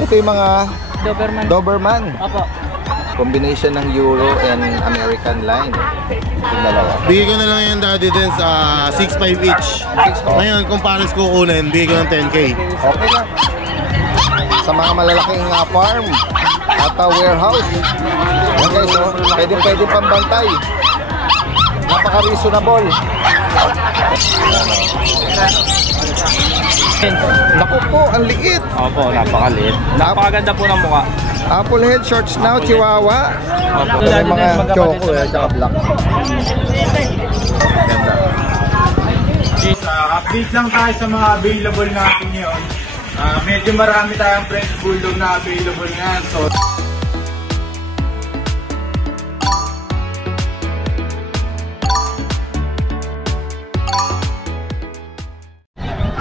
Ito yung mga Doberman. Doberman. Opo. Combination ng Euro and American line. Yung dalawa. Bigay ko na lang yan daddy din sa 6.5 each. Ngayon, kung pares ko kunin, bigay ko ng 10K. Okay lang. Sa mga malalaking farm at warehouse. Yan guys, oh, pwede pambantay. Napaka-reasonable. Naku po, ang liit. Opo, napakaliit. Napakaganda po ng mukha. Apple head, short snout, chihuahua. Opo. May mga choco tsaka black. Ganda. Update lang tayo sa mga available natin ngayon. Medyo marami tayong French Bulldog na available ngayon. So,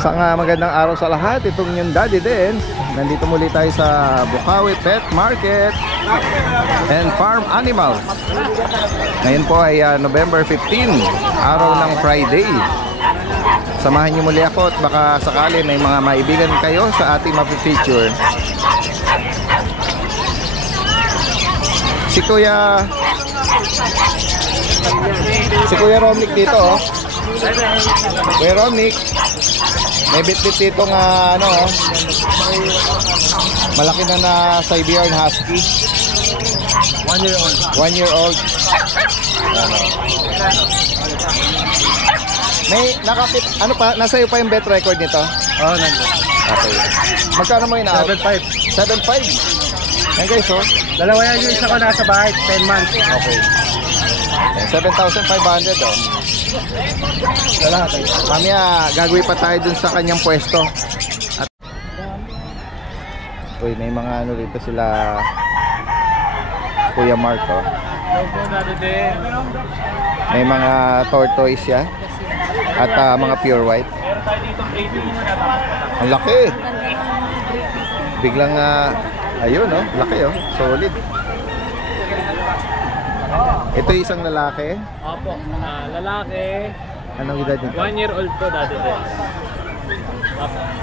Isang magandang araw sa lahat. Itong yung Daddy Dens. Nandito muli tayo sa Bukawi Pet Market and Farm Animals. Ngayon po ay November 15, araw ng Friday. Samahan niyo muli ako at baka sakali may mga maibigan kayo sa ating mapifeature. Si Kuya Romnick dito, oh. Kuya Romnick, may bit-bit dito nga malaki na Siberian Husky. 1 year old. 1 year old. May nakapit, nasa iyo pa yung bet record nito? Oo, nandun. Okay. Magkano mo ina-out? 7.5. 7.5. Yan guys, oh. Dalawa yan yung isa ko nasa bahay, 10 months. Okay. 7,500, oh. Wala tayo. Mamaya gagawin pa tayo dun sa kanyang pwesto. At uy, may mga rito sila Kuya Mark, oh. May mga tortoise siya at mga pure white. Ang laki. Biglang ayun, oh, laki, oh. Solid. Ito isang lalaki. Opo, lalaki. Anong edad nito? 1 year old po dati din.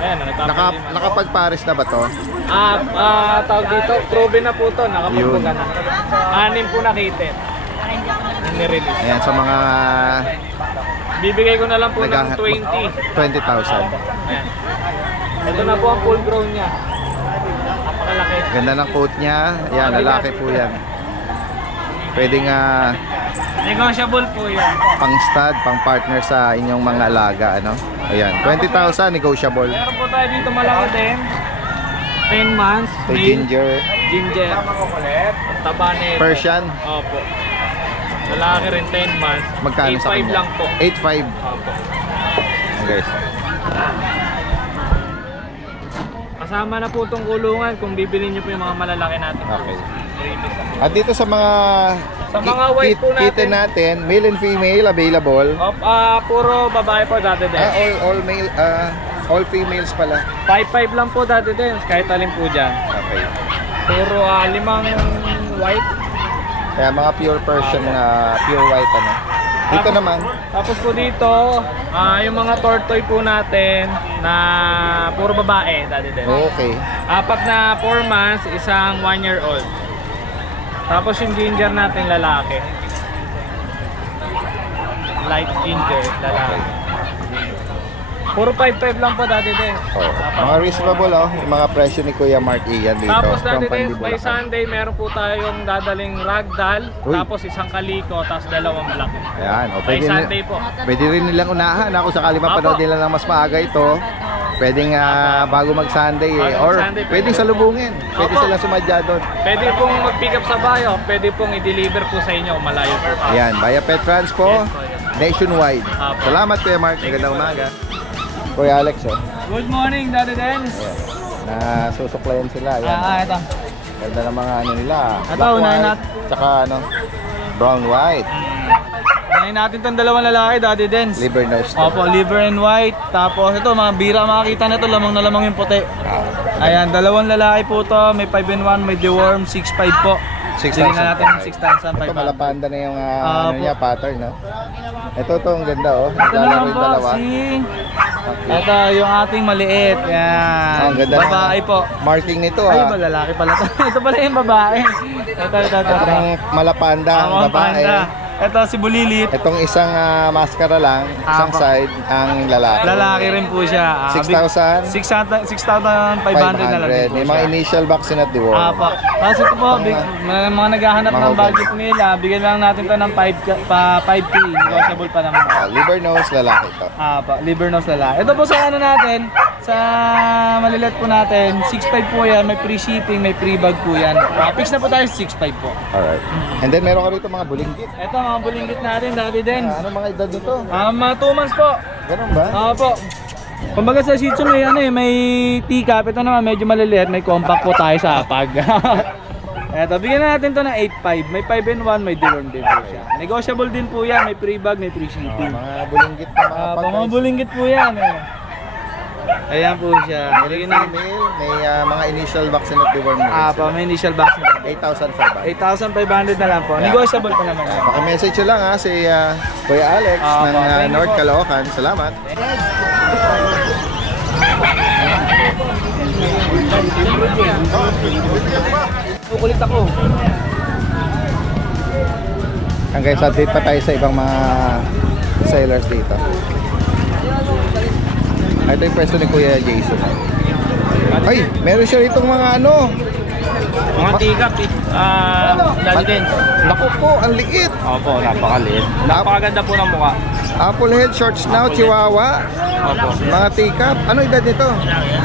Ayan, nakapagpares na ba to? Tawag dito, proven na po to, nakapagpaga na. 6 po nakita. Nirelease. Ayan, sa mga bibigay ko na lang po ng 20,000. Ayan. Ito na po ang full grown niya. Napakalaki. Ganda ng coat niya. Ayan, lalaki po yan. Pwede nga negotiable po yan. pang stud, pang partner sa inyong mga alaga, ano? Ayan, 20,000 negotiable. Meron po tayo dito malaki din. 10 months. So, ginger. Taba nito. Persian. Opo. Lalaki rin 10 months. Magkano sa 8.5 kanya? lang po. 8.5. Opo. Guys. Kasama na po itong kulungan kung bibili nyo po yung mga malalaki natin. Okay. At dito sa mga white po natin, male and female available. Puro babae po dati din. All male, all females pala. 5.5 lang po dati din, kahit alin po dyan. Okay. Puro 5 white. Kaya mga pure Persian, pure white, ano. Dito naman. Tapos po dito, yung mga tortoise po natin na puro babae dati din. Okay. 4 na 4 months, isang 1 year old. Tapos yung ginger natin lalaki. Light ginger, lalaki. Puro 5.5 lang po dati din. Mga reasonable, oh. Yung mga presyo ni Kuya Mark Ian dito. Tapos dati from din, by Pandibulacan. Sunday, meron po tayong dadaling ragdoll. Uy. Tapos isang kaliko, tapos 2 black. Ayan, o, By Sunday po. Pwede rin nilang unahan. Ako sakali mapanood nila lang mas maaga ito. Pwedeng bago mag-Sunday, or Sunday, pwedeng salubungin. Pwede Opo. silang sumadya doon. Pwede pong mag-pick up sa bayo. Pwede pong i-deliver po sa inyo kung malayo po. Ayan, via Pet Transpo, Yes, po, yes. nationwide. Opo. Salamat Kuya Mark. Magandang umaga. Kuya Alex, oh. Good morning, Daddy Dens. Nasusuklayan sila. Ayan. Ito. Ganda ng mga nila. Ito, Black unahin white, natin. tsaka brown white. Unahin natin itong dalawang lalaki, Daddy Dens. Liver nose. Opo, liver and white. Tapos ito, mga bira makakita na ito, lamang na lamang yung puti. Ayan, dalawang lalaki po to. May 5-in-1, may deworm, 6.5 po. 6,000. Bili na natin ng 6,500. Ito malapanda na yung Opo. niya, pattern, no? Ito ang ganda oh. Ito naman Naglalaro yung po, dalawa. ito yung ating maliit. Yan. Oh, ang ganda Babae naman. po. Marking nito Ay, ah. ba, lalaki pala to. Ito pala yung babae. Ito. Itong malapanda ang Ang babae. panda. Ito si Bulilit. Itong isang maskara lang, isang Apo. side ang lalaki. Lalaki rin po siya. 6,000? 6,500 na lang din po May mga siya. initial vaccine at deworm. Apa. Tapos ito po, mga naghahanap ng budget nila, bigyan lang natin to ng 5K. Negotiable pa naman. Liver nose, lalaki ito. Apa, liver nose lalaki. Ito po sa ano natin, sa malilit po natin, 6.5 po yan, may free shipping, may free bag po yan. Fix na po tayo 6.5 po. Alright. And then meron ka rito mga bulinggit. Ito mga bulinggit natin, dati din. Ano mga edad nito? Mga 2 months po. Ganun ba? Po. Kumbaga sa Shih Tzu may teacup. Ito naman medyo maliliit, may compact po tayo sa pag. Eto, bigyan na natin to ng 8.5. May 5 and 1, may deworm din po siya. Negotiable din po yan, may free bag, may free shipping. Mga bulinggit na mga Mga bulinggit po yan. Ayan po siya. May mga initial vaccine at deworm nose. May initial vaccine. 8,500. 8,500 na lang po. Negotiable pa naman. Paki-message nyo lang ha si Kuya Alex ng thank you North po. Caloocan. Salamat. Kukulit ako. Hanggang sa update pa tayo sa ibang mga sellers dito. Ito yung pwesto ni Kuya Jason. Ay, meron siya itong mga ano. Mga teacup, dali din. Naku po, ang liit. Opo, napakaliit. Napakaganda po ng mukha. Apple head, short snout, chihuahua. Opo. Mga teacup. Ano edad nito?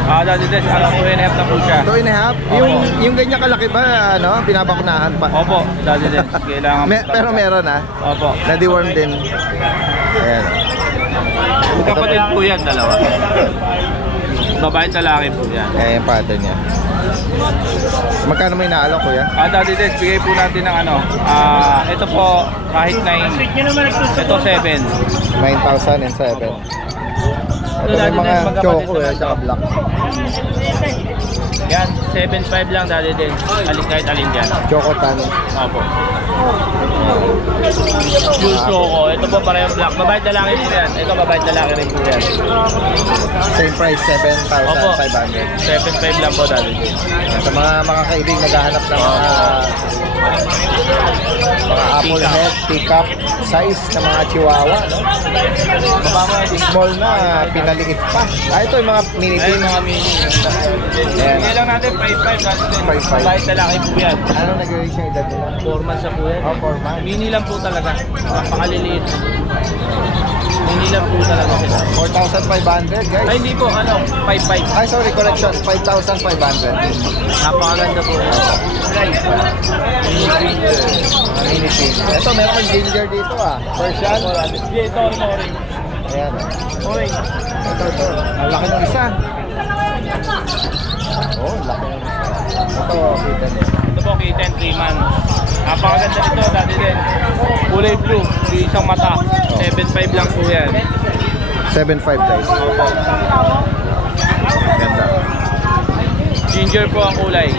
Dali din, 2.5 na po siya. 2.5. Yung ganyan kalaki ba, ano, binabakunahan pa? Opo, dali din. Kailangan Pero meron ha. Opo. Na-deworm din. Ayan. Magkapatid po yan, dalawa. Babae at lalaki po yan. Ayan yung pattern niya. Magkano may naalok, kuya? Dali din, bigay po natin ng ano. Ito po, kahit 9. Ito 7. 9,000 and 7. Ito yung mga choco eh, tsaka black. Yan, 7.5 lang dali din. Kahit alin dyan. Choco tan. Opo. Juice Choco. Ito po parehong black. Babae at lalaki po yan. Ito babae at lalaki rin po yan. Same price, 7,500. 7.5 lang po dali din. Sa mga kaibig naghahanap ng mga apple head, teacup size na mga chihuahua, no? Small na, pinaliit pa. Ito yung mga mini Ayun pin. mga mini. Ayan. Bigay lang natin 5.5 dali din. 5.5. Babae at lalaki po yan. Ano nag-reach yung edad nila? 4 months na po yan. 4 months. Mini lang po talaga. Napakaliliit. Mini lang po talaga sila. 4,500 guys. Ay hindi po, 5.5. Ay sorry, correction. 5,500. Napakaganda po. Mini pin. Ito, meron kang ginger dito ah. Persian. Ito, orange. Ayan. Orange. Ito. Ang laki ng isa. Oh, laki ng isa. Ito, kita niya. Ito po, kitten, 3 months. Napakaganda nito, dati din. Kulay blue, isang mata. 7.5 lang po yan. 7.5 guys. Ganda. Ginger po ang kulay.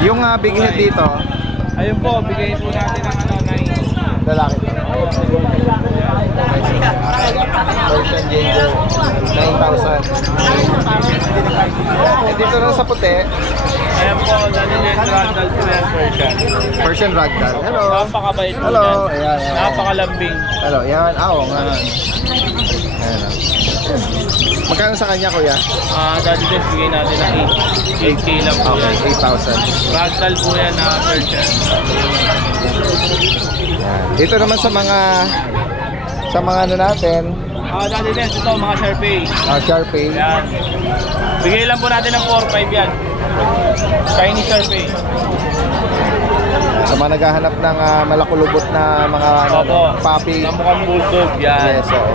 Yung big head dito, Ayun po, bigay po natin ng 9. lalaki. Persian ginger, 9,000. Dito na sa puti, Ayan po, dati din, ragdoll po yan, Persian. Persian ragdoll. Hello. Napakabait po Hello. yan. Ayan, ayan. Napakalambing. Hello, yan. Oo nga. Ayan. Magkano sa kanya, kuya? Dati din, bigay natin ng 8K lang po yan. 8,000. Ragdoll po yan na Persian. Yan. Dito naman sa mga ano natin, Dati din, ito mga Sharpei. Sharpei. Yan. Bigay lang po natin ng 4-5 yan. Chinese Sharpei. Sa mga naghahanap ng malakulubot na mga puppy. Na mukhang bulldog. Yan. Yes, oo.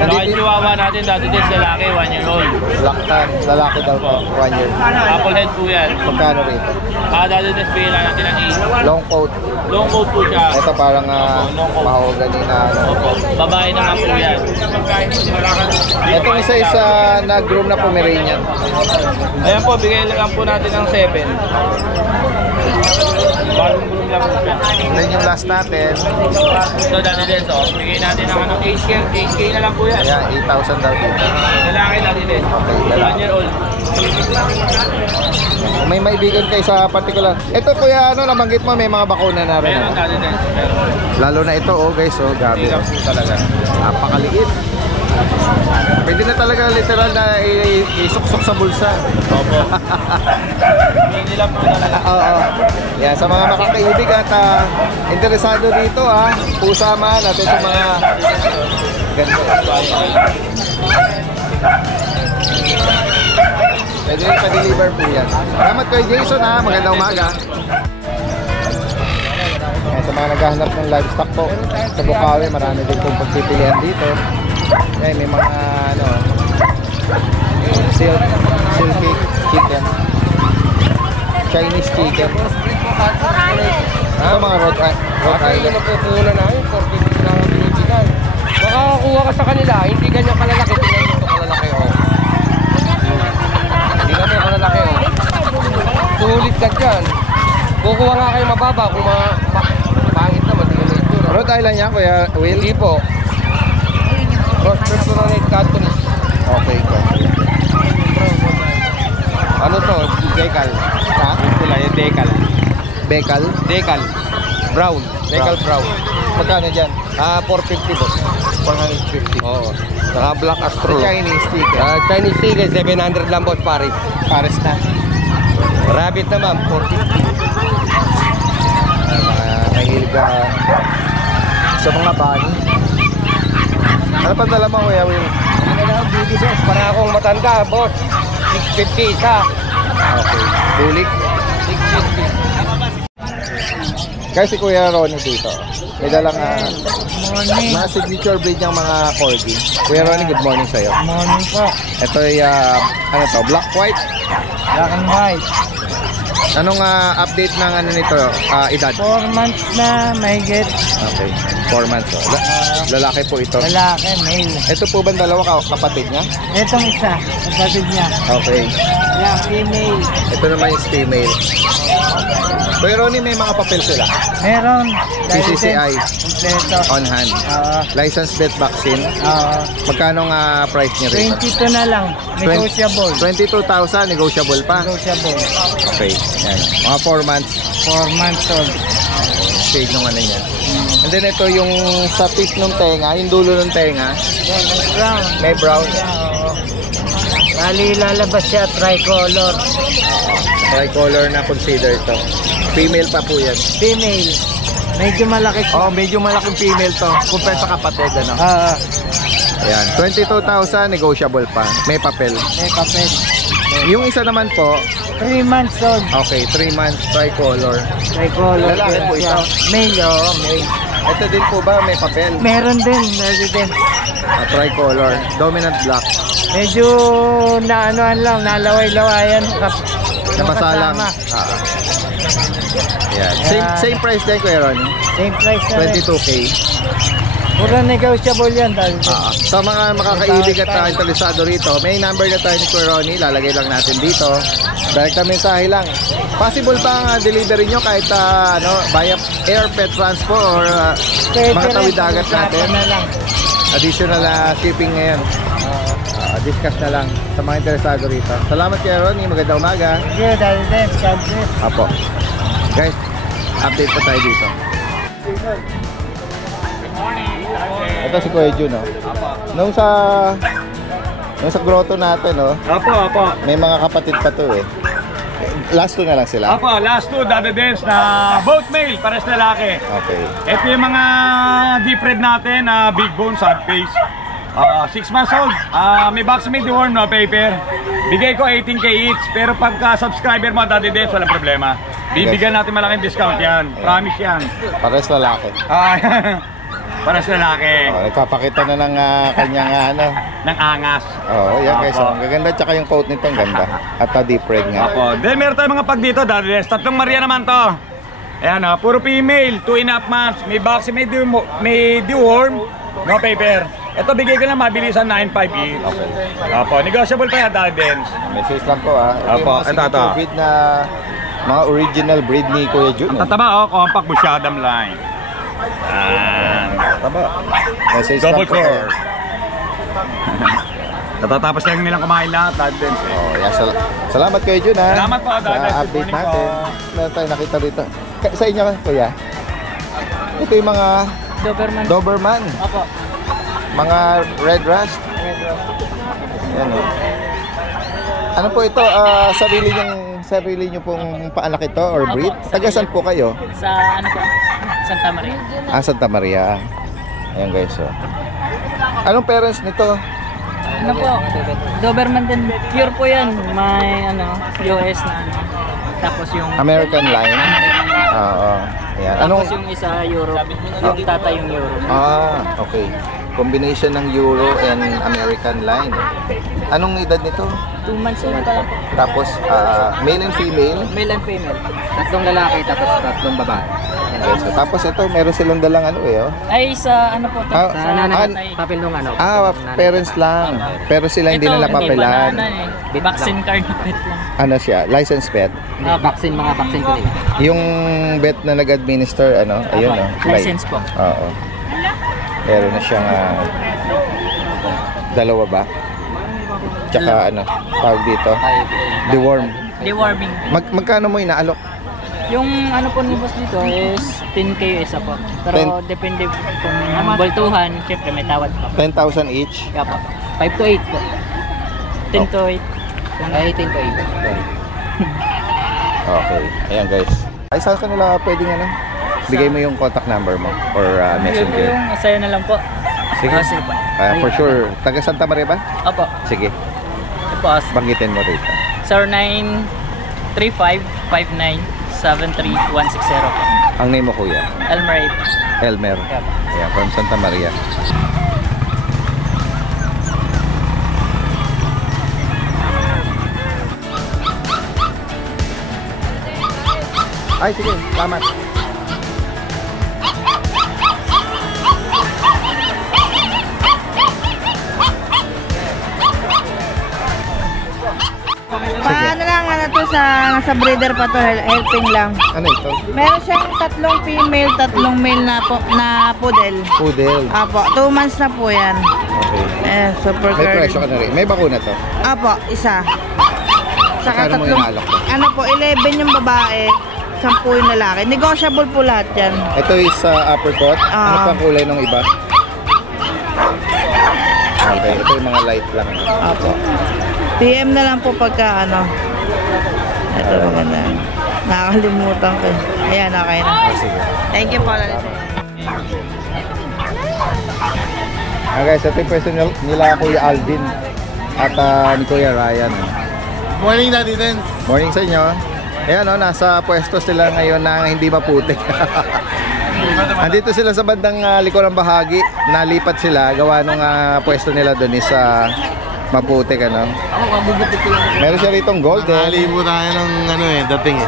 Nandito chihuahua natin dati din lalaki, 1 year old. Laktan, lalaki daw po, 1 year. Apple head po yan. Magkano rito? Dati din bigay lang natin ng 8. Long coat. Long coat po siya. Ito parang mahogany na ano. Opo. Babae naman po yan. Ito isa na groom na Pomeranian. Ayan po, bigay lang po natin ng 7. Bagong gulong lang po siya. Then yung last natin, Ito dati din to. Bigay natin ng ano, 8K na lang po yan. ayan, 8,000 daw dito. Lalaki dati din. Okay, lalaki. 1 year old. Kung may maibigan kayo sa particular. Ito kuya, ano, nabanggit mo, may mga bakuna na rin. Meron Ano? dati din. Meron. Lalo na ito, oh guys, oh, gabi. Hindi ka po talaga. Napakaliit. Pwede na talaga literal na isuksok sa bulsa. Opo. Hindi lang po talaga. Oo. Yan, sa mga makakaibig at interesado dito, pusama natin sa mga ganito. Pwede rin pa-deliver po yan. Salamat kay Jason, magandang umaga. Yan, sa mga naghahanap ng livestock po sa Bukawi, marami din pong pagpipilian dito. Yan, may mga ano, silky chicken, Chinese chicken. Mga Rhode Island. Napupunan na yun, 450 lang ang binibigay. Makakakuha ka sa kanila, hindi ganyan kalalaki. Tingnan nyo ito kalalaki, oh. Tingnan mo kalalaki, oh. Sulit ka dyan. Kukuha nga kayo mababa kung pangit naman, tingnan mo ito. Rhode Island yan, Kuya Will? Hindi po. Cross Personate Cantonese. Okay ko. Ano to? Decal. Ha? Pula yung decal. Bekal? Decal. Brown. Decal brown. Magkano dyan? 450 po. 450. Oo. Saka Black Astro. The Chinese chicken. Chinese chicken, 700 lang po Paris. Pares na. Rabbit naman, 450. Mga nahilig ka sa mga bunny. Ano pa dala mo, Kuya Will? Para akong matanda, boss. 650 isa. Okay. Bulik. 650. Kasi si Kuya Ronnie dito. May dalang mga signature breed niyang mga corgi. Kuya Ronnie, good morning sa'yo. Morning po. Ito ay, ano to, black white. Black and white. Anong update ng ano nito, edad? 4 months na mahigit. Okay, 4 months. Oh. Lalaki po ito. Lalaki, male. Ito po ba dalawa kapatid niya? Itong isa, kapatid niya. Okay. Yeah, female. Ito naman is female. Kuya Ronnie, may mga papel sila. Meron. PCCI. Kompleto. On hand. License plate vaccine. Magkano nga price niya rito? 22 na lang. Negotiable. 22,000, negotiable pa. Negotiable. Okay, yan. Mga 4 months 4 months old. stage nung ano niya. And then ito yung sa tip ng tenga, yung dulo ng tenga, Yan, brown. may brown. Oo. Bali, lalabas siya, tricolor. Tricolor na consider to. Female pa po yan. Female. Medyo malaki siya. Oh, medyo malaking female to compare sa kapatid, ano? Ayan, 22,000 negotiable pa. May papel. May papel. Yung isa naman po, 3 months old. okay, 3 months tricolor. Tricolor. Lalaki po ito. Male, oo, male. Ito din po ba may papel? Meron din, meron din. Tricolor, dominant black. Medyo naanoan lang, nalaway-lawayan. Napasalang. Nakasama. Ayan. Same price din, Kuya Ronnie. Same price na rin. 22K. Puro negotiable yan. Dahil Sa mga makakaibig at interesado rito, may number na tayo ni Kuya Ronnie. Lalagay lang natin dito. Direct na mensahe lang. Possible ba ang delivery nyo kahit via air, pet transport or mga tawid dagat natin? Na lang. Additional shipping ngayon. Discuss na lang sa mga interesado rito. Salamat Kuya Ronnie. Magandang umaga. Thank you, Daddy Dance. God bless. Apo. Guys, update pa tayo dito. Ito si Kuya Jun, no? Nung sa grotto natin, no? Apo. May mga kapatid pa to eh. Last two na lang sila. Apo, last two, Dada Dance na both male, pares lalaki. Okay. Ito yung mga deep red natin, big bone, sad face. 6 months old, may vaccine, may deworm, no paper. Bigay ko 18K each, pero pagka subscriber mo, Daddy Dance, walang problema. Bibigyan natin malaking discount yan, promise yan. Pares lalaki. Pares lalaki. Nagpapakita na ng kanyang Ng angas. yan guys. Apo. Ang gaganda, tsaka yung coat nito ang ganda. At deep red nga. Apo. Then meron tayong mga pag dito, Daddy Dance. Tatlong Maria naman to. Ayan, puro female, 2.5 months. May vaccine, may deworm, no paper. Ito bigay ko lang mabilisan 9.5 each. Okay. Apo, negotiable pa yan, Daddy Dance. Message lang po Apo, ito. breed na Mga original breed ni Kuya Jun. Tataba, compact Bushadam line. Taba. Double core. Natatapos lang nilang kumain lahat, Dadens. Oh, yeah, salamat Kuya Jun, ha. Salamat po, Dadens. Sa update natin. Meron tayo nakita dito. Sa inyo, Kuya? Ito yung mga Doberman. Opo. Mga Red Rust. Yan, oh. Ano po ito? Sarili nyo pong paanak ito or breed? Taga saan po kayo? Sa ano po? Santa Maria. Santa Maria. Ayan guys, oh. Anong parents nito? Ano po? Doberman din. Pure po yan. May ano, US na ano. Tapos yung American line? Oo. Ayan. Tapos yung isa Europe. Yung tatay yung Europe. Okay. Combination ng Euro and American line. Anong edad nito? 2 months na pala po. Tapos, male and female? Male and female. Tatlong lalaki tapos tatlong babae. Okay, so, tapos ito, meron silang dalang ano oh. Ay sa ano po to? Ah, Sa Nanay, papel nung ano. Parents lang. Pero sila hindi na napapelan. Vaccine card na pet lang. Ano siya? License pet? Mga vaccine ko rin. Yung vet na nag-administer, ano? Ayun, oh. License po. Oo. Meron na siyang dalawa ba? Tsaka ano, tawag dito? Deworm. Deworming. Magkano mo inaalok? Yung ano po ni boss dito is 10k isa po. Pero depende kung bultuhan, syempre may tawad pa. 10,000 each? Kaya po. 5 to 8 po. 10 to 8. Ay, 10 to 8. Okay. Ayan guys. Ay, saan ka nila pwedeng ano? Bigay mo yung contact number mo or messenger. Yung sa'yo na lang po. Sige. Sige po. For sure. Taga Santa Maria ba? Opo. Sige. Boss. Banggitin mo rito. 0935-59-73160 po. Ang name mo kuya? Elmer. Elmer. Yeah, from Santa Maria. Ay, sige. Salamat. Paano lang ano to nasa breeder pa to, helping lang. Ano ito? Meron siyang 3 female, 3 male na poodle. Poodle. Apo, 2 months na po yan. Okay. Super May girl. presyo ka na rin. May bakuna to? Apo, isa. Saka Magkano mo 3. inaalok to? Ano po, 11 yung babae, 10 yung lalaki. Negotiable po lahat yan. Ito is apricot. Ano pang kulay ng iba? Okay, ito yung mga light lang. Apo. PM na lang po pagka ano. Ito maganda. Nakakalimutan ko. Ayan, okay na. Sige. Thank you po. Guys, ito yung pwesto nila Kuya Alvin at ni Kuya Ryan. Morning, Daddy Dens. Morning sa inyo. Ayan o, nasa pwesto sila ngayon na hindi maputik. Andito sila sa bandang likurang bahagi. Nalipat sila. Gawa nung pwesto nila doon is maputik ano. Meron siya ritong golden. Nalibo tayo ng ano dating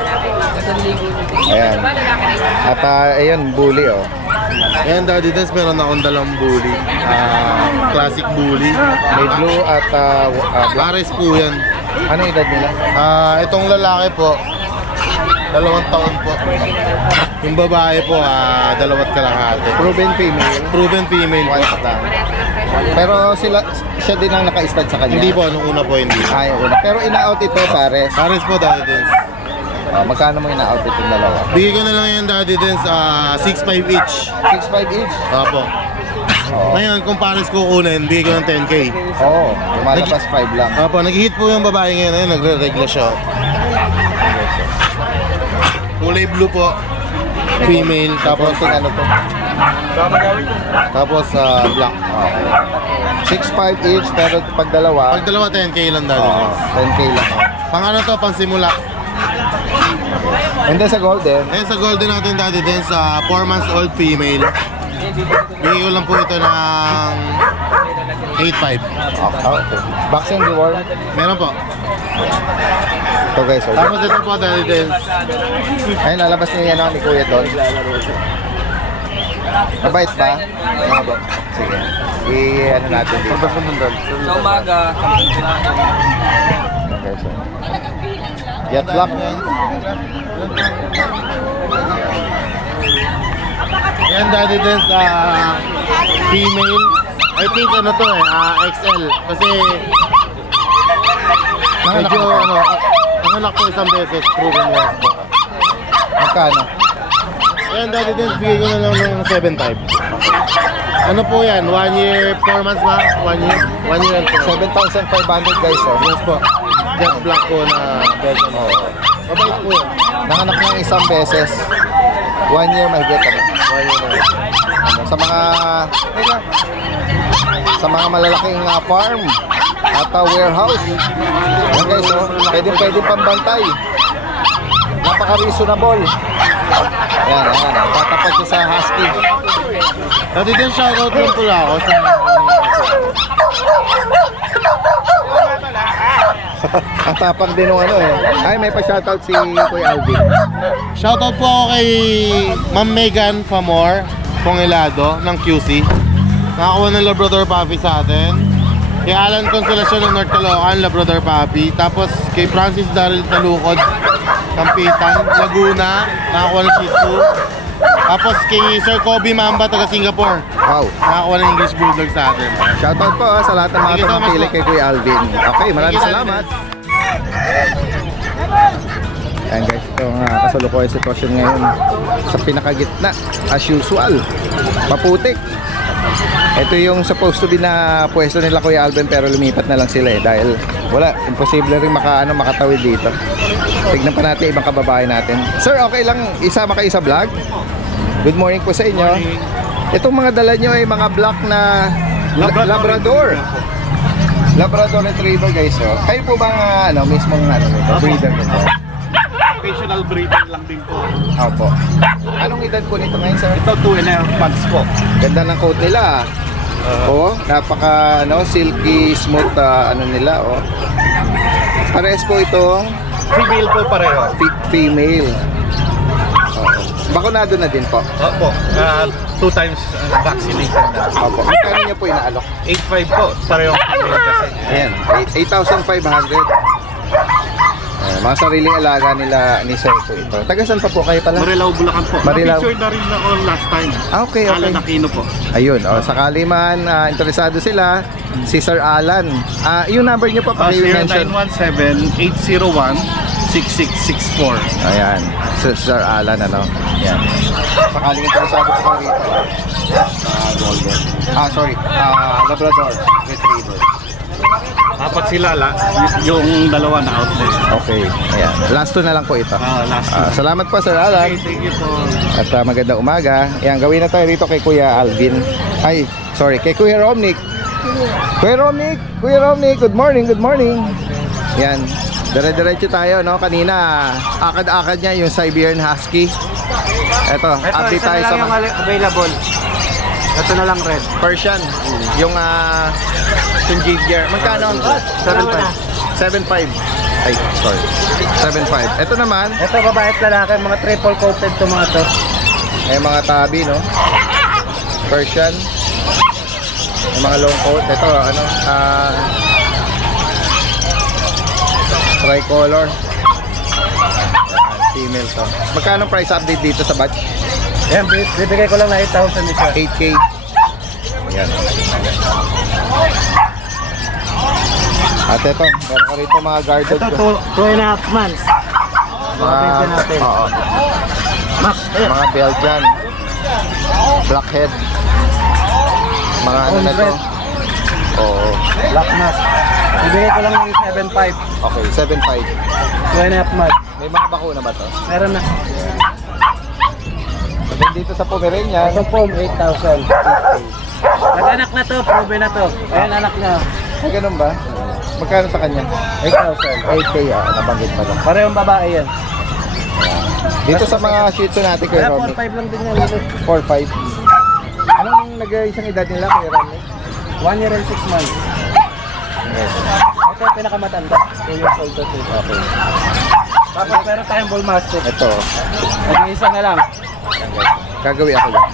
Ayan. At ayun, bully oh. Ayan, Daddy Dens, meron akong dalang bully. Classic bully. May blue at black. Pares po yan. Anong edad nila? Itong lalaki po, 2 taon po. Yung babae po, 2 kalahati. Proven female. Proven female po. Once lang. Pero siya din ang naka-stud sa kanya. Hindi po, nung una po hindi. Yung una. Pero ina-out ito pares. Pares po, Daddy Dens. Magkano mo ina-out itong dalawa? Bigay ko na lang yan, Daddy Dens, 6.5 each. 6.5 each? Opo. Ngayon, kung pares ko kunin, bigay ko ng 10k. Oo, lumalabas 5 lang. Opo, nag-hit po yung babae ngayon. Ayun, nagre-regla siya. Kulay blue po. Female. Tapos, ano to? Tapos, black. Okay. 6.5 each, pero pag dalawa, Pag dalawa, 10k lang, Daddy Dens. 10k lang. Pang ano to, pang simula. And then sa golden, Ayun, sa golden natin, Daddy Dens, 4 months old female. Bigay ko lang po ito ng 8.5. okay. Vaccine reward. Meron po. Ito guys, oh. Tapos ito po, Daddy Dens. Ayun, lalabas niya yan ni Kuya doon. Mabait ba? Sige. I-ano natin dito. Sa umaga, guys. Jet black. Yan, Daddy Dens, female. I think ano to XL. Kasi medyo nanganak ko isang beses, proven was. Magkano? Yan, Daddy Dens, bigay ko na lang ng 7.5. Ano po yan? 1 year, 4 months ba? 1 year? 1 year and 4. 7,500 guys, oh. Yes po. Jet black po na Belgian. Mabait po yan. Nanganak ng isang beses. 1 year may get. Sa mga malalaking farm at warehouse. Yan guys, oh. Pwede pambantay. Napaka-reasonable. Ayan. Tatapat siya sa husky. Dati din shoutout lang pula ako sa Ang tapang din ng ano eh. Ay, may pa-shoutout si Kuya Alvin. Shoutout po ako kay Ma'am Megan Famor Pongilado ng QC. Nakakuha ng Labrador Puppy sa atin. Kay Alan Consolacion ng North Caloocan, Labrador Puppy. Tapos kay Francis Daryl Talukod, Kampitan, Laguna, nakakuha ng Shih Tzu. Tapos kay Sir Kobe Mamba, taga Singapore. Wow. Nakakuha ng English Bulldog sa atin. Shoutout po sa lahat ng mga Thank you so much tumutili po. kay Kuya Alvin. Okay, maraming salamat. Ayan guys, ito ang kasalukuyan sitwasyon ngayon sa pinakagitna as usual. Maputik. Ito yung supposed to be na pwesto nila Kuya Alvin pero lumipat na lang sila eh dahil wala, imposible rin makatawid dito. Tignan pa natin ibang kababayan natin. Sir, okay lang isama kayo sa vlog? Good morning po sa inyo. Itong mga dala nyo ay mga black na Labrador. Labrador Retriever guys. Oh. Kayo po bang mismong breeder nito? Occasional breeder lang din po. Opo. Anong edad po nito ngayon, sir? Ito 2.5 months po. Ganda ng coat nila. Napaka silky smooth nila, oh. Pares po itong Female po pareho. female. Bakunado na din po. Opo. 2 times vaccinated na. Opo. Magkano niyo po inaalok? 8.5 po. Parehong female kasi. Ayan, 8,500. Mga sariling alaga nila ni Sir po ito. Taga saan pa po kayo pala? Marilao, Bulacan po. Marilao. Na-picture na rin ako last time. Okay. Alan Aquino po. Ayun, sakali man interesado sila, si Sir Alan. Yung number niyo po paki-mention. 0917-801-6664. Ayan, Sir Alan Ayan. Sakaling interesado po kayo rito. Golden. Labrador Retriever. Apat sila yung dalawa na outlet. Okay, ayan. Last two na lang po ito. Last two. Salamat po Sir Alan. Okay, thank you po. At magandang umaga. Ayan, gawin na tayo rito kay Kuya Alvin. Kay Kuya Romnick. Kuya Romnick, good morning. Ayan, dire-diretso tayo, no? Kanina, akad-akad niya yung Siberian Husky. Ito update tayo sa available. Ito na lang red. Persian. Yung ginger. Magkano? 7.5. Ay, sorry. 7.5. Ito naman. Ito babae at lalaki, mga triple coated to mga to. Ay, mga tabi, no? Persian. Yung mga long coat. Ito, tricolor. Female to. Magkano price update dito sa batch? Yan, bibigay ko lang na 8,000 isa. 8K. Ayan. At ito, meron ko rito mga guarded. Ito, 2.5 months. Mga natin. Oo. Mga Belgian. Blackhead. Mga ano na to? Oo. Black mask. Bibigay ko lang ng 7.5. Okay, 7.5. 2.5 months. May mga bakuna ba to? Meron na. Then dito sa Pomeranian, Ito po, 8,000. Nag-anak na to, probe na to. Ayan, anak na. ay ganun ba? Magkano sa kanya? 8,000. 8K, nabanggit pa lang. Parehong babae yan. Dito sa mga Shih Tzu natin kay Kaya Romney. 4.5 lang din yan. 4.5. Anong nag-isang edad nila kay Romney? 1 year and 6 months. Yes. Ito yung pinakamatanda. 2 years old to 2. Okay. Tapos meron tayong bull mastiff. Ito. Nag-iisa na lang. Gagawin ako yan.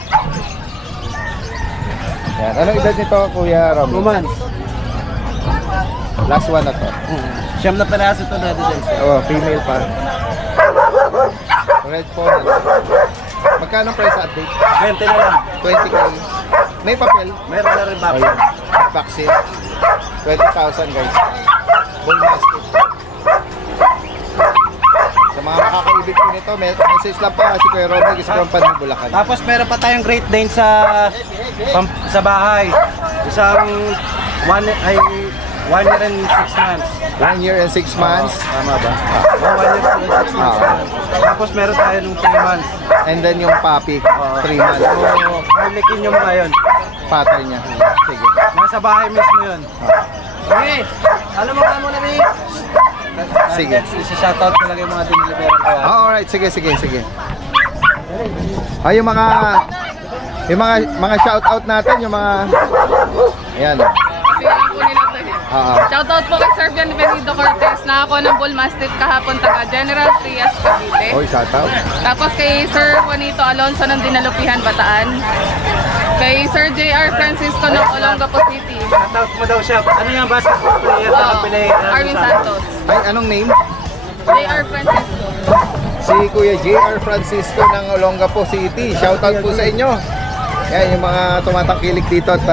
Yan. Anong edad nito, Kuya 2 Romney? months. Last one na to. Siyam na peraso ito natin din. Oh, female pa. Red phone. Magkano price update? 20 na lang. 20k. May papel? Meron na rin vaccine. Vaccine. 20,000 guys. Bull Mastiff. Sa mga makakaibig ko nito, message lang po kasi Kuya Robby gusto ko ang Bulacan. Tapos meron pa tayong Great Dane sa bahay. Isang 1 year and 6 months. 1 year and 6 months. Tama ba? 1 year and 6 months. Tapos meron tayo ng 3 months. And then yung puppy, 3 months. So, harlikin nyo mga yun. Pattern niya. Sige. Nasa bahay mismo yun. Okay. Alam mo ka muna, Nick. Sige. Shoutout ko lang yung mga delivery ko. Alright, sige. Ay, yung mga shoutout natin, yung mga ayan. Shoutout po kay Sir Benvenido Cortez na ako ng Bull Mastiff kahapon taga General Trias Cavite. Oy, shoutout. Tapos kay Sir Juanito Alonso ng Dinalupihan Bataan. Kay Sir J.R. Francisco ng Olongapo City. Shoutout mo daw siya. Ano yung basketball player? Arvin Santos. Ay, anong name? J.R. Francisco. Si Kuya J.R. Francisco ng Olongapo City. Shoutout po sa inyo. Yan, yung mga tumatangkilik dito at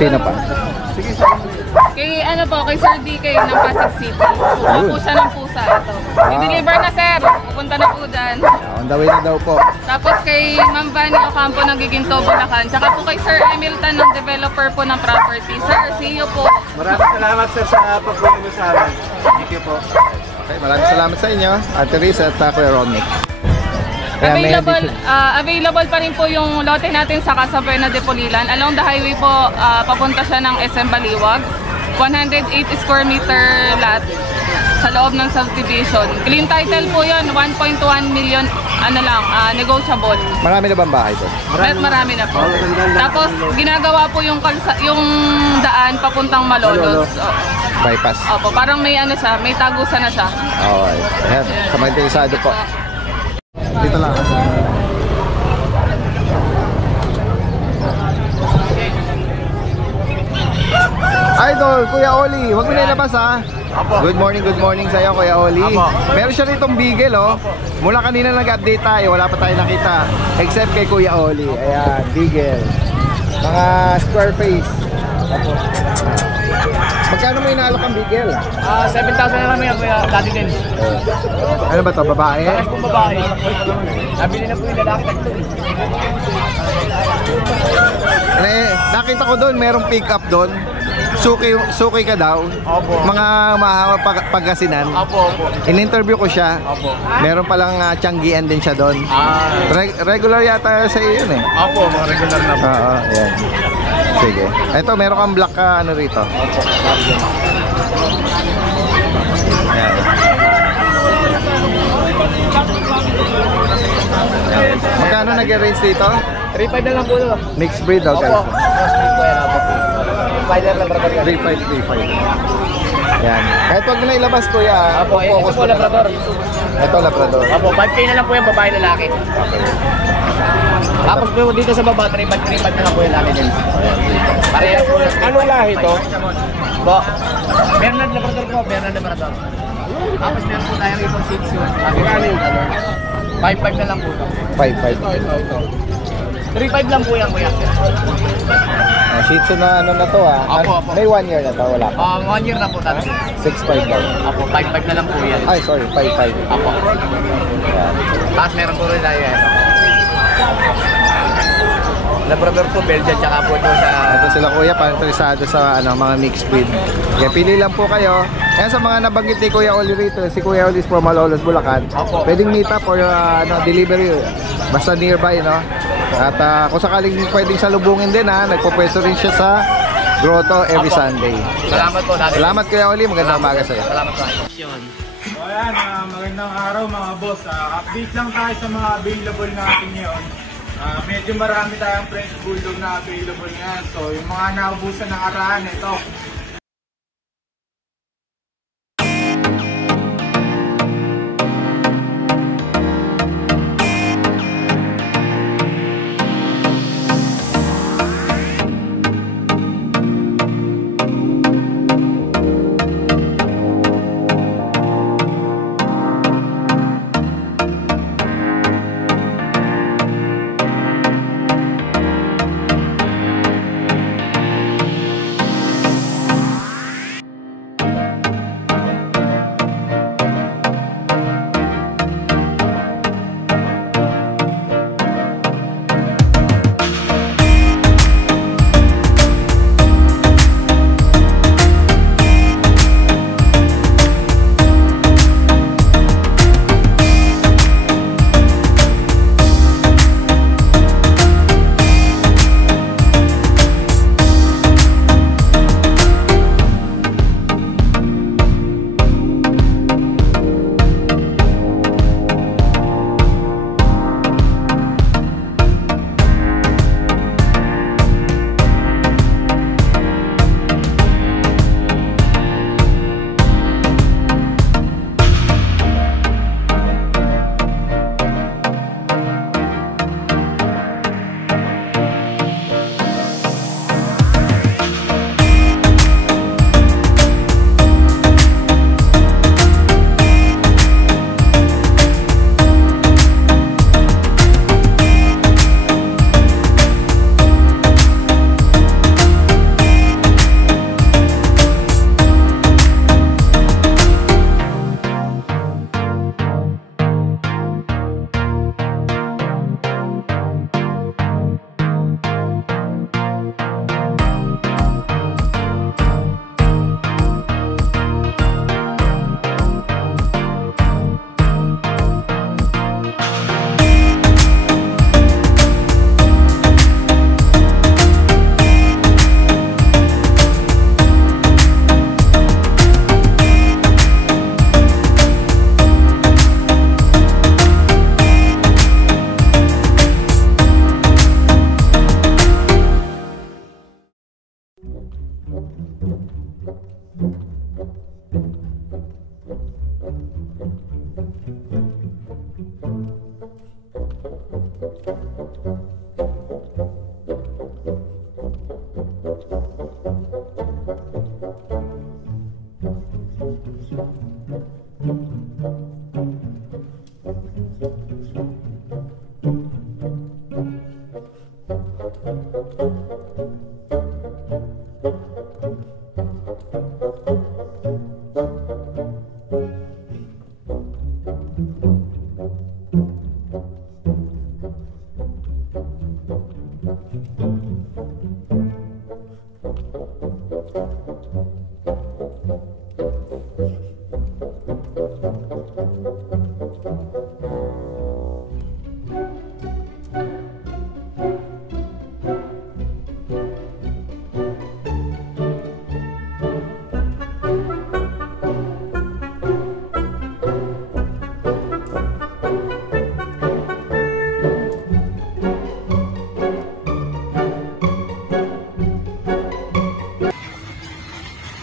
sino pa? Kay kay Sir DK ng Pasig City. Kuha po siya ng pusa ito. I-deliver na sir. Pupunta na po dyan. On the way na daw po. Tapos kay Ma'am Vanny Ocampo ng Giginto, Bulacan. Tsaka po kay Sir Emilton ng developer po ng property. Sir, see you po. Maraming salamat sir sa pagpunta mo sa amin. Thank you po. Okay, maraming salamat sa inyo. Ate Riz at Kuya Ronnie. Available pa rin po yung lote natin sa Casa Buena de Pulilan. Along the highway po, papunta siya ng SM Baliwag. 108 square meter lot sa loob ng subdivision. Clean title po yun, 1.1 million, negotiable. Marami na bang bahay doon? Marami na po. Tapos, ginagawa po yung daan papuntang Malolos. Bypass. Opo, parang may siya, may tagusan na siya. Alright. Ayan, sa mga interesado po. Dito lang. Idol, Kuya Oli, huwag mo na ilabas ha. Good morning sa iyo Kuya Oli. Meron siya ritong bigel oh. Mula kanina nag-update tayo, wala pa tayo nakita. Except kay Kuya Oli. Ayan, bigel. Mga square face. Magkano mo inaalok ang bigel? 7,000 na lang yan, Kuya Daddy Dens. Ano ba to, babae? Bakit po babae? Nabili na po yung lalaki tagto. Nakita ko doon, merong pick up doon. Suki ka daw. Opo. Mga mahawang pagkasinan. Opo. In-interview ko siya. Opo. Meron palang tiyanggian din siya doon. Regular yata sa iyo yun eh. Opo, mga regular na po. Oo, yan. Sige. Ito, meron kang black rito. Opo. Ayan. Magkano nag-range dito? 3,500 na lang po ito. Mixed breed daw guys. Opo. Spider Labrador. 3,535. Yan. Kahit wag mo na ilabas kuya. Opo, ito po Labrador. Ito Labrador. Opo, 5K na lang po yung babae lalaki. Okay. Tapos po dito sa baba, 3,500 na lang po yung lalaki din. Parehas po. Anong lahi to? Po. Bernard Labrador po, Bernard Labrador. Tapos meron po tayong ibang Shih Tzu. 5,500 na lang po ito. 5,500. 3,500 lang po yan, kuya. Shih Tzu na na to ah. Opo. May 1 year na to, wala pa. 1 year na po tayo. 6,500 daw. Apo, 5,500 na lang po yan. Ay, sorry, 5,500. Apo. Yan. Tapos meron po rin tayo yan. Labrador po, Belgian, tsaka po ito sa... Ito sila kuya, parang interesado sa mga mixed breed. Kaya pili lang po kayo. Kaya sa mga nabanggit ni Kuya Oli rito, si Kuya Oli is from Malolos, Bulacan. Opo. Pwedeng meet up or delivery, basta nearby, no? At kung sakaling pwedeng salubungin din nagpo-pwesto rin siya sa Grotto every Opo. Sunday. Salamat po, Daddy. Salamat Kuya Oli, magandang umaga sa iyo. Salamat po. So ayan, magandang araw mga boss. Update lang tayo sa mga available natin ngayon. Medyo marami tayong French Bulldog na available ngayon. So yung mga naubusan ng arahan, ito.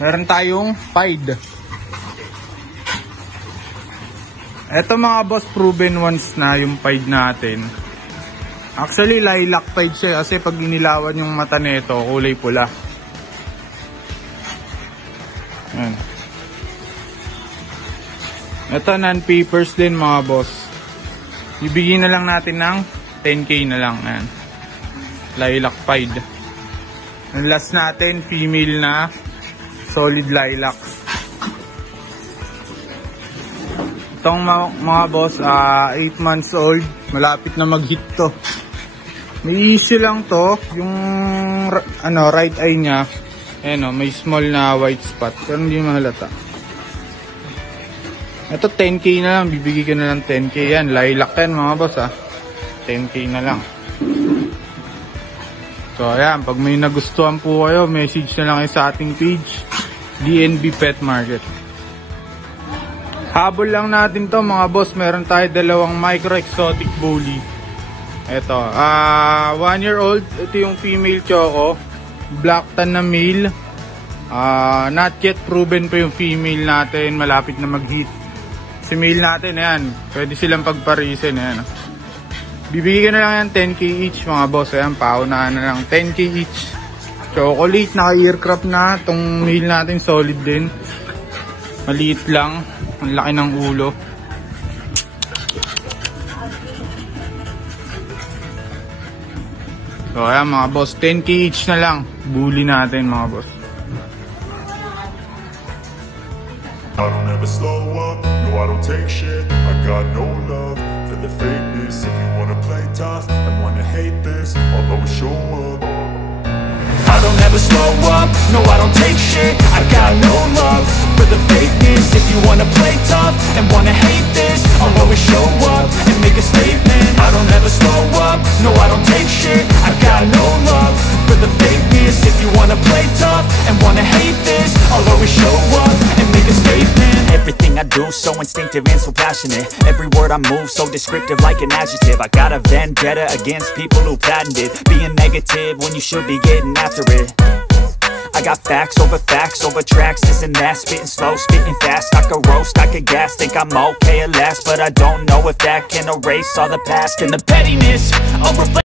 Meron tayong Pied. Ito mga boss, proven ones na yung Pied natin. Actually, lilac Pied siya kasi pag inilawan yung mata nito, kulay pula. Yan. Ito non-papers din mga boss. Ibigyan na lang natin ng 10k na lang. Yan. Lilac Pied. Ang last natin, female na solid lilac. Itong mga boss, 8 months old, malapit na mag-hit to. May issue lang to, yung right eye niya, ayan, may small na white spot, pero hindi mahalata. Ito 10k na lang, bibigay ka na lang 10k yan, lilac yan mga boss 10k na lang. So ayan, pag may nagustuhan po kayo, message na lang kayo sa ating page, DNB Pet Market. Habol lang natin to mga boss, meron tayo dalawang micro exotic bully. Ito, 1 year old, ito yung female choco, black tan na male. Not yet proven pa yung female natin, malapit na mag-hit. Si male natin, ayan, pwede silang pagparisin, ayan. Bibigyan na lang yan 10k each mga boss. Ayan, paunahan na lang 10k each. Chocolate, naka-earcraft na. Itong male natin solid din. Maliit lang. Ang laki ng ulo. So ayan mga boss, 10k each na lang. Bully natin mga boss. I don't ever slow up, no I don't take shit. I got no love for the fakeness. If you wanna play tough and wanna hate this, I'll always show up. I don't ever slow up, no I don't take shit. I got no love for the fakeness. If you wanna play tough and wanna hate this, I'll always show up and make a statement. I don't ever slow up, no I don't take shit. I got no love for the fakeness. If you wanna play tough and wanna hate this, I'll always show up and make a statement. Everything I do so instinctive and so passionate. Every word I move so descriptive like an adjective. I got a vendetta against people who patented being negative when you should be getting after it. I got facts over tracks, this and that. Spitting slow, spitting fast. I could roast, I could gas. Think I'm okay at last, but I don't know if that can erase all the past. And the pettiness, I'll reflect